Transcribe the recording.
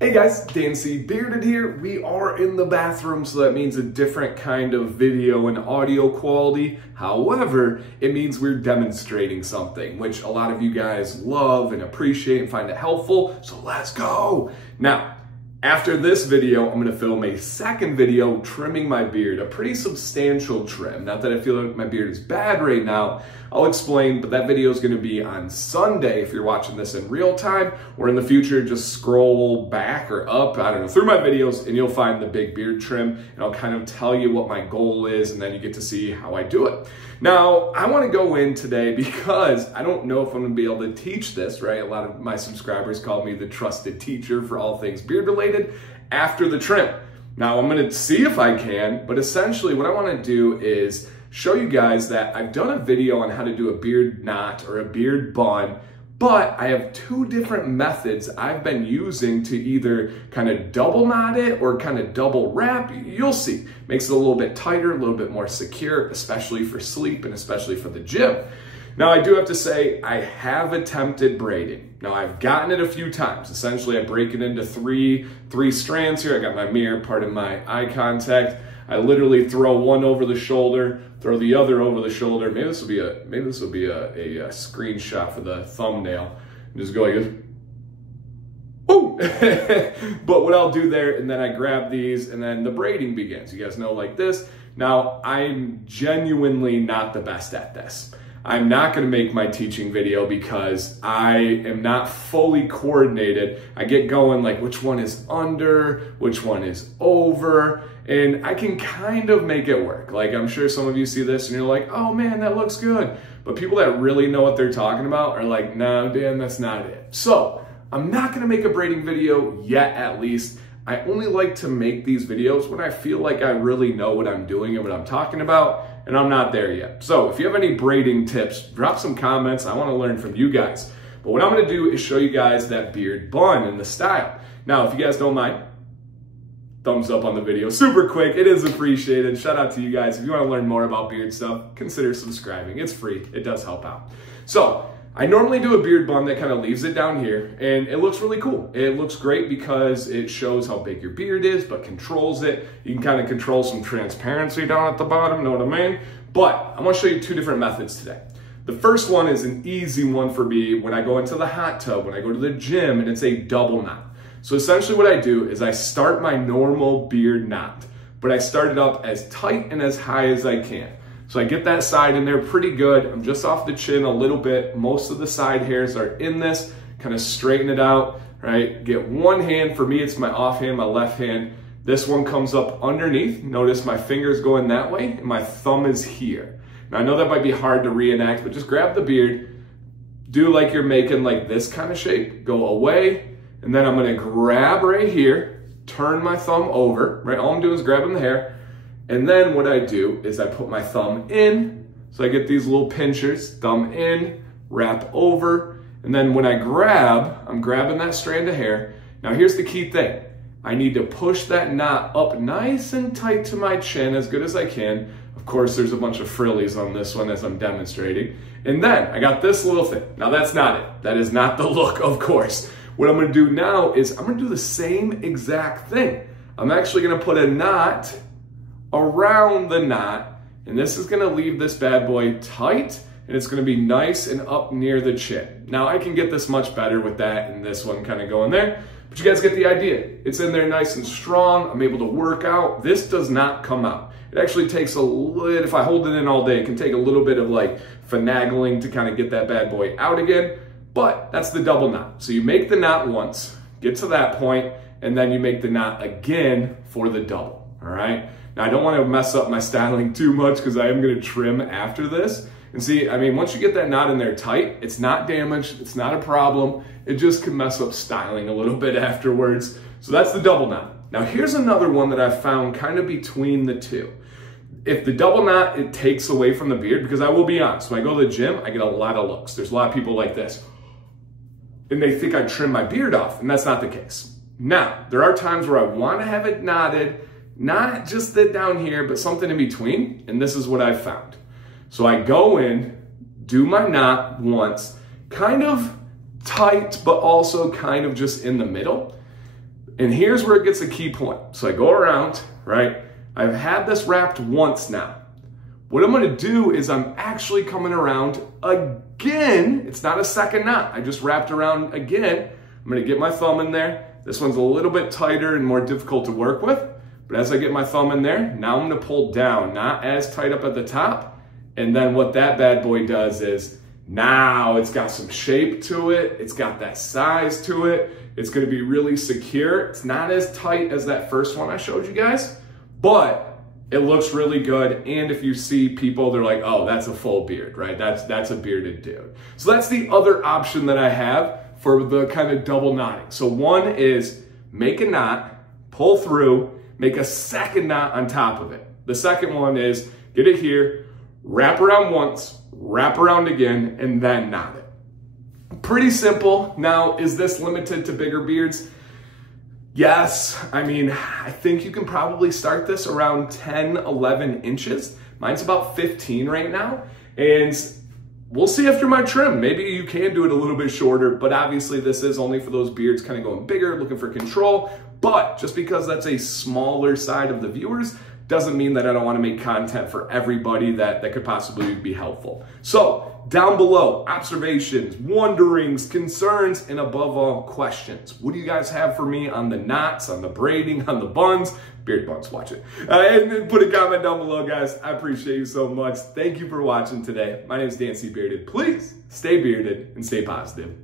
Hey guys, Dan C. Bearded here. We are in the bathroom, so that means a different kind of video and audio quality. However, it means we're demonstrating something, which a lot of you guys love and appreciate and find it helpful, so let's go. Now, after this video, I'm gonna film a second video trimming my beard, a pretty substantial trim. Not that I feel like my beard is bad right now, I'll explain, but that video is gonna be on Sunday if you're watching this in real time, or in the future, just scroll back or up, I don't know, through my videos and you'll find the big beard trim and I'll kind of tell you what my goal is and then you get to see how I do it. Now, I wanna go in today because I don't know if I'm gonna be able to teach this, right? A lot of my subscribers call me the trusted teacher for all things beard related after the trim. Now, I'm gonna see if I can, but essentially what I wanna do is show you guys that I've done a video on how to do a beard knot or a beard bun, but I have two different methods I've been using to either kind of double knot it or kind of double wrap. You'll see. Makes it a little bit tighter, a little bit more secure, especially for sleep and especially for the gym. Now, I do have to say, I have attempted braiding. Now, I've gotten it a few times. Essentially, I break it into three strands here. I got my mirror, pardon my eye contact. I literally throw one over the shoulder, throw the other over the shoulder. Maybe this will be a screenshot for the thumbnail. And just go like this. Ooh! But what I'll do there, and then I grab these, and then the braiding begins. You guys know, like this. Now, I'm genuinely not the best at this. I'm not gonna make my teaching video because I am not fully coordinated. I get going like which one is under, which one is over, and I can kind of make it work. Like I'm sure some of you see this and you're like, oh man, that looks good. But people that really know what they're talking about are like, no, Dan, that's not it. So I'm not gonna make a braiding video yet, at least. I only like to make these videos when I feel like I really know what I'm doing and what I'm talking about, and I'm not there yet. So if you have any braiding tips, drop some comments. I wanna learn from you guys. But what I'm gonna do is show you guys that beard bun and the style. Now, if you guys don't mind, thumbs up on the video, super quick, it is appreciated. Shout out to you guys. If you wanna learn more about beard stuff, consider subscribing. It's free, it does help out. So, I normally do a beard bun that kind of leaves it down here, and it looks really cool. It looks great because it shows how big your beard is, but controls it. You can kind of control some transparency down at the bottom, know what I mean? But I'm gonna show you two different methods today. The first one is an easy one for me when I go into the hot tub, when I go to the gym, and it's a double knot. So essentially what I do is I start my normal beard knot, but I start it up as tight and as high as I can. So I get that side in there pretty good. I'm just off the chin a little bit. Most of the side hairs are in this. Kind of straighten it out, right? Get one hand. For me, it's my off hand, my left hand. This one comes up underneath. Notice my finger's going that way and my thumb is here. Now I know that might be hard to reenact, but just grab the beard. Do like you're making like this kind of shape. Go away. And then I'm gonna grab right here, turn my thumb over, right? All I'm doing is grabbing the hair. And then what I do is I put my thumb in, so I get these little pinchers, thumb in, wrap over, and then when I grab, I'm grabbing that strand of hair. Now here's the key thing. I need to push that knot up nice and tight to my chin as good as I can. Of course, there's a bunch of frillies on this one as I'm demonstrating. And then I got this little thing. Now that's not it. That is not the look, of course. What I'm gonna do now is I'm gonna do the same exact thing. I'm actually gonna put a knot around the knot, and this is gonna leave this bad boy tight, and it's gonna be nice and up near the chin. Now I can get this much better with that and this one kind of going there, but you guys get the idea. It's in there nice and strong. I'm able to work out. This does not come out. It actually takes a little, if I hold it in all day, it can take a little bit of like finagling to kind of get that bad boy out again, but that's the double knot. So you make the knot once, get to that point, and then you make the knot again for the double, all right? Now, I don't want to mess up my styling too much because I am going to trim after this. And see, I mean, once you get that knot in there tight, it's not damaged, it's not a problem. It just can mess up styling a little bit afterwards. So that's the double knot. Now, here's another one that I've found kind of between the two. If the double knot, it takes away from the beard, because I will be honest, when I go to the gym, I get a lot of looks. There's a lot of people like this, and they think I trim my beard off, and that's not the case. Now, there are times where I want to have it knotted, not just that down here, but something in between, and this is what I've found. So I go in, do my knot once, kind of tight, but also kind of just in the middle. And here's where it gets a key point. So I go around, right? I've had this wrapped once now. What I'm gonna do is I'm actually coming around again. It's not a second knot. I just wrapped around again. I'm gonna get my thumb in there. This one's a little bit tighter and more difficult to work with. But as I get my thumb in there, now I'm gonna pull down, not as tight up at the top. And then what that bad boy does is now it's got some shape to it. It's got that size to it. It's gonna be really secure. It's not as tight as that first one I showed you guys, but it looks really good. And if you see people, they're like, oh, that's a full beard, right? That's a bearded dude. So that's the other option that I have for the kind of double knotting. So one is make a knot, pull through, make a second knot on top of it. The second one is get it here, wrap around once, wrap around again, and then knot it. Pretty simple. Now, is this limited to bigger beards? Yes. I mean, I think you can probably start this around 10, 11 inches. Mine's about 15 right now. And we'll see after my trim. Maybe you can do it a little bit shorter, but obviously this is only for those beards kind of going bigger, looking for control. But just because that's a smaller side of the viewers doesn't mean that I don't want to make content for everybody that could possibly be helpful. So down below, observations, wonderings, concerns, and above all, questions. What do you guys have for me on the knots, on the braiding, on the buns? Beard buns, watch it. And then put a comment down below, guys. I appreciate you so much. Thank you for watching today. My name is Dan C. Bearded. Please stay bearded and stay positive.